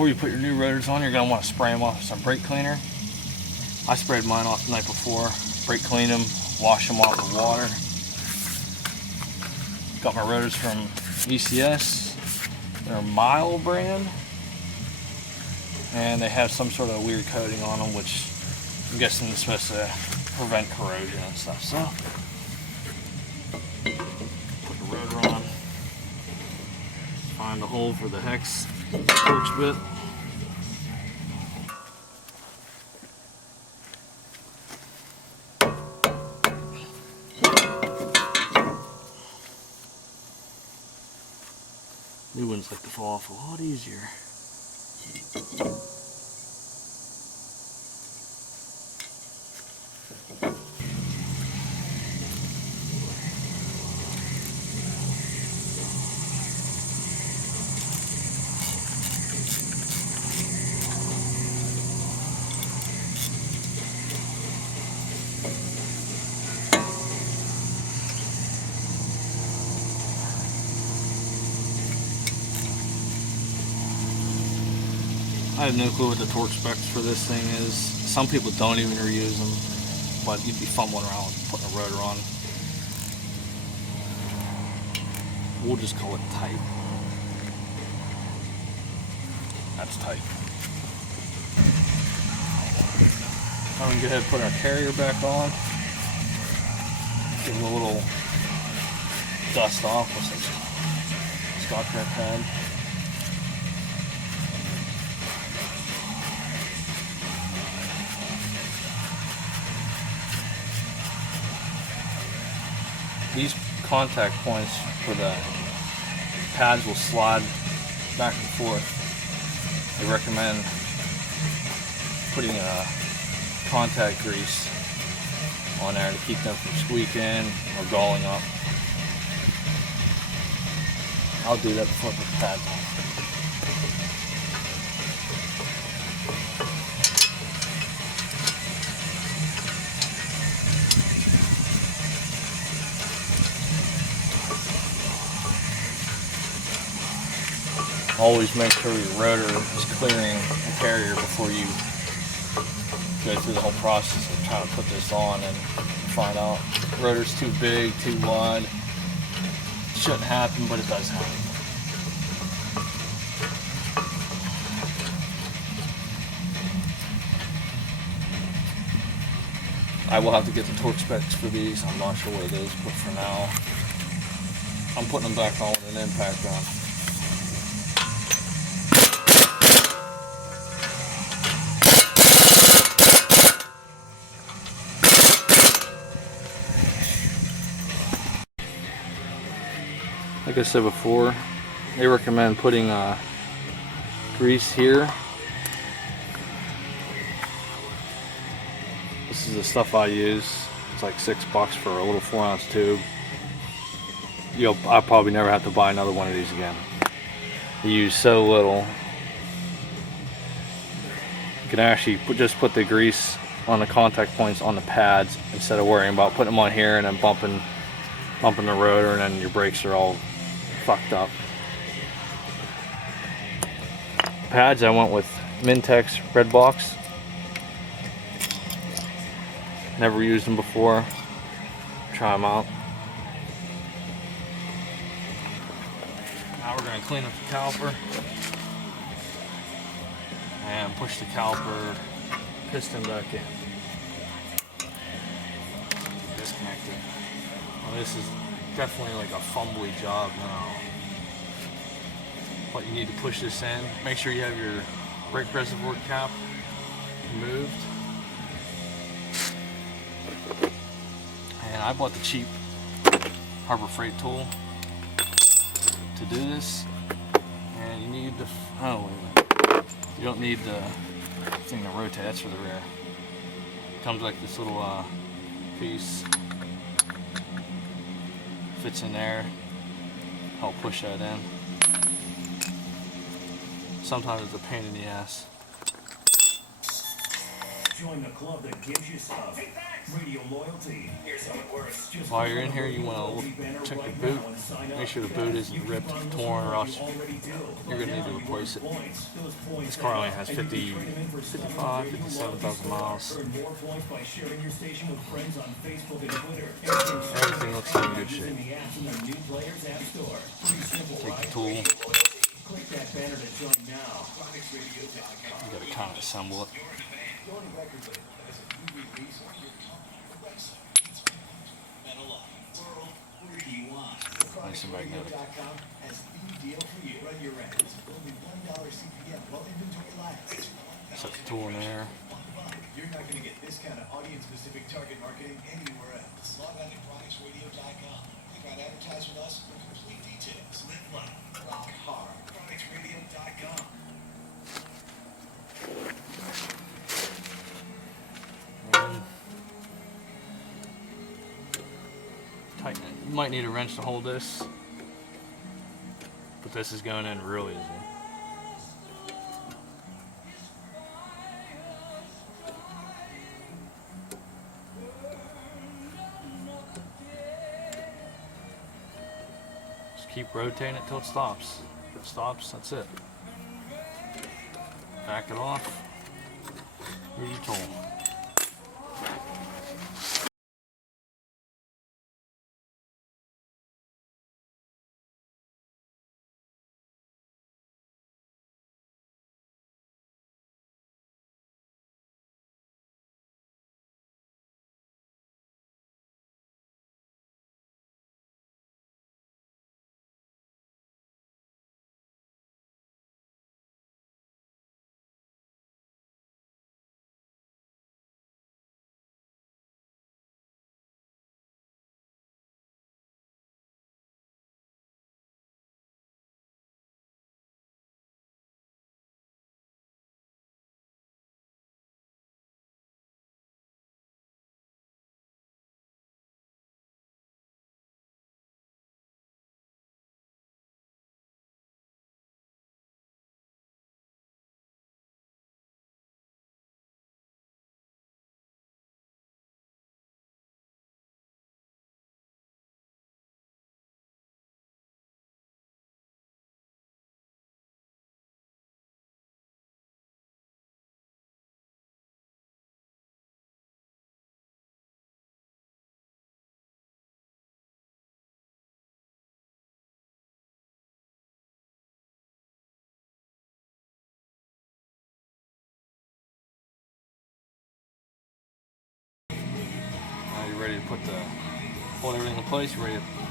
before you put your new rotors on, you're going to want to spray them off with some brake cleaner. I sprayed mine off the night before, brake clean them, wash them off with water. Got my rotors from ECS. They're a Mile brand, and they have some sort of weird coating on them, which I'm guessing is supposed to prevent corrosion and stuff. So, put the rotor on, find the hole for the hex torch bit. New ones like to fall off a lot easier. I have no clue what the torque specs for this thing is. Some people don't even reuse them, but you'd be fumbling around with putting a rotor on. We'll just call it tight. That's tight. Now we can go ahead and put our carrier back on. Give it a little dust off with some Scotch Brite pad. These contact points for the pads will slide back and forth. They recommend putting contact grease on there to keep them from squeaking or galling up. I'll do that before I put the pads on. Always make sure your rotor is clearing the carrier before you go through the whole process of trying to put this on and find out the rotor's too big, too wide. It shouldn't happen, but it does happen. I will have to get the torque specs for these. I'm not sure what it is, but for now, I'm putting them back on with an impact gun. Like I said before, they recommend putting grease here. This is the stuff I use. It's like $6 for a little 4-ounce tube. I'll probably never have to buy another one of these again. You use so little. You can actually just put the grease on the contact points on the pads instead of worrying about putting them on here and then bumping the rotor, and then your brakes are all fucked up. Pads, I went with Mintex Red Box. Never used them before. Try them out. Now we're going to clean up the caliper and push the caliper piston back in. Disconnect it. Well, this is definitely like a fumbly job now. But you need to push this in. Make sure you have your brake reservoir cap removed. And I bought the cheap Harbor Freight tool to do this. And you need the, oh wait a minute. You don't need the thing to rotate, that's for the rear. It comes like this little piece. Fits in there. I'll push that in. Sometimes it's a pain in the ass. Join the club that gives you stuff. While you're in here, you want to check the boot. Make sure the boot isn't ripped, torn, or else you're going to need to replace it. This car only has 57,000 miles. Everything looks in good shape. Take the tool. You got to kind of assemble it. Nice and magnetic. Set the tool in there. You're not going to get this kind of audience-specific target marketing anywhere else. Log on to productsradio.com. Click on advertise with us for complete details. Live life. Rock hard. Productsradio.com. Tighten it. You might need a wrench to hold this, but this is going in real easy. Just keep rotating it till it stops. If it stops, that's it. Back it off. Here's your tool. Now you're ready to hold everything in place. You're ready to put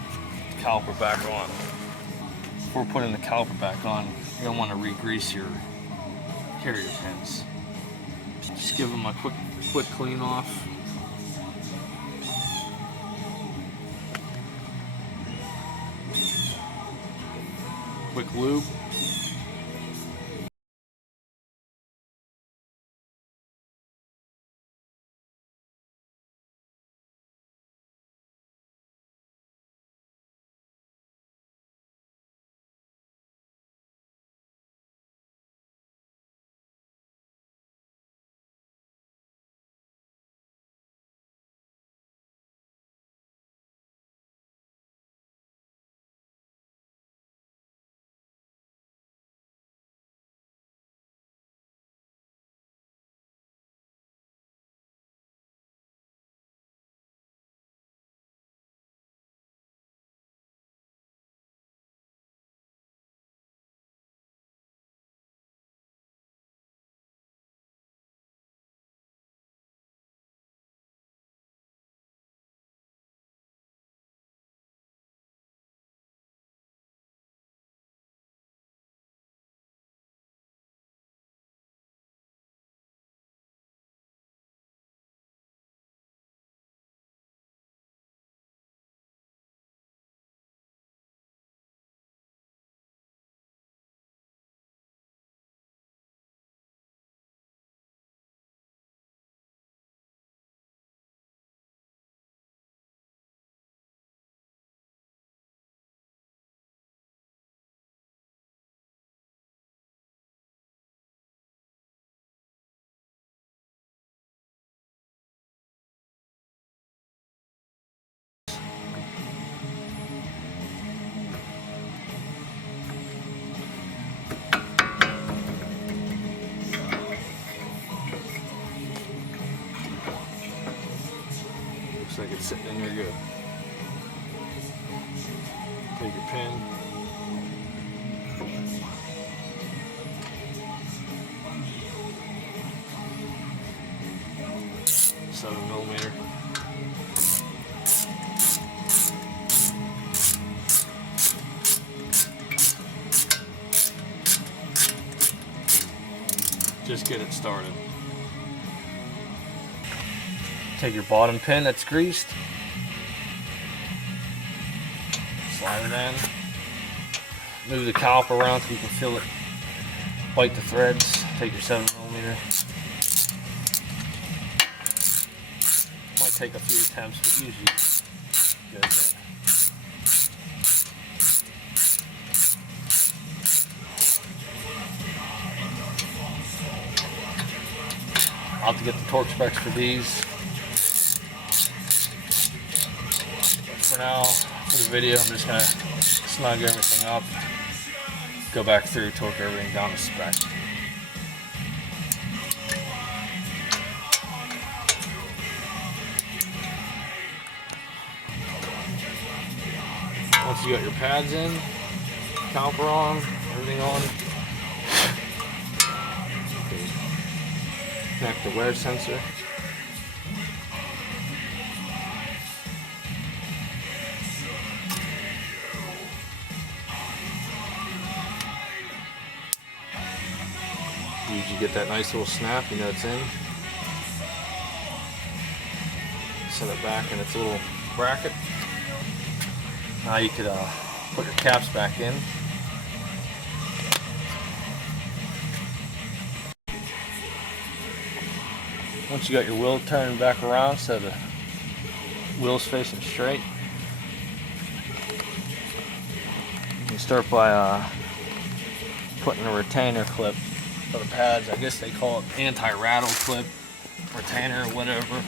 the caliper back on. Before putting the caliper back on, you're going to want to re-grease your carrier pins. Just give them a quick clean off. Quick lube. and you're good. Take your pin. $7mm. Just get it started. Take your bottom pin that's greased, slide it in, move the caliper around so you can feel it bite the threads. Take your 7mm. Might take a few attempts, but usually good. I'll have to get the torque specs for these. But for now, for the video, I'm just gonna snug everything up, go back through, torque everything down to spec. Once you got your pads in, caliper on, everything on, connect the wear sensor. You usually get that nice little snap, you know it's in. Set it back in its little bracket. Now you could put your caps back in. Once you got your wheel turned back around so the wheel's facing straight, you start by putting a retainer clip for the pads. I guess they call it anti-rattle clip, retainer, or whatever.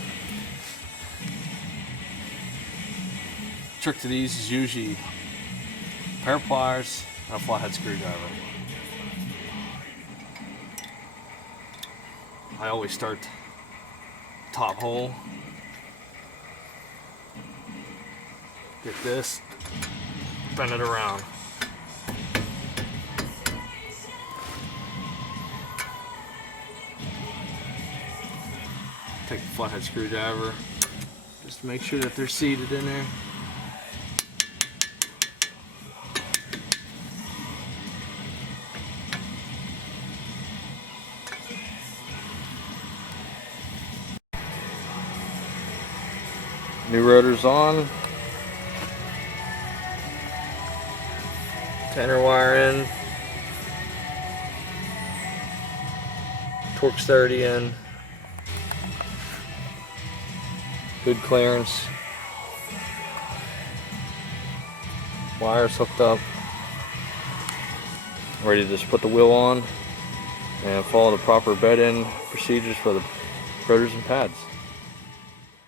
Trick to these is usually a pair of pliers and a flathead screwdriver. I always start top hole. Get this, bend it around. Take the flathead screwdriver, just to make sure that they're seated in there. New rotors on. Tenor wire in. Torque 30 in. Good clearance. Wires hooked up. Ready to just put the wheel on and follow the proper bed-in procedures for the rotors and pads.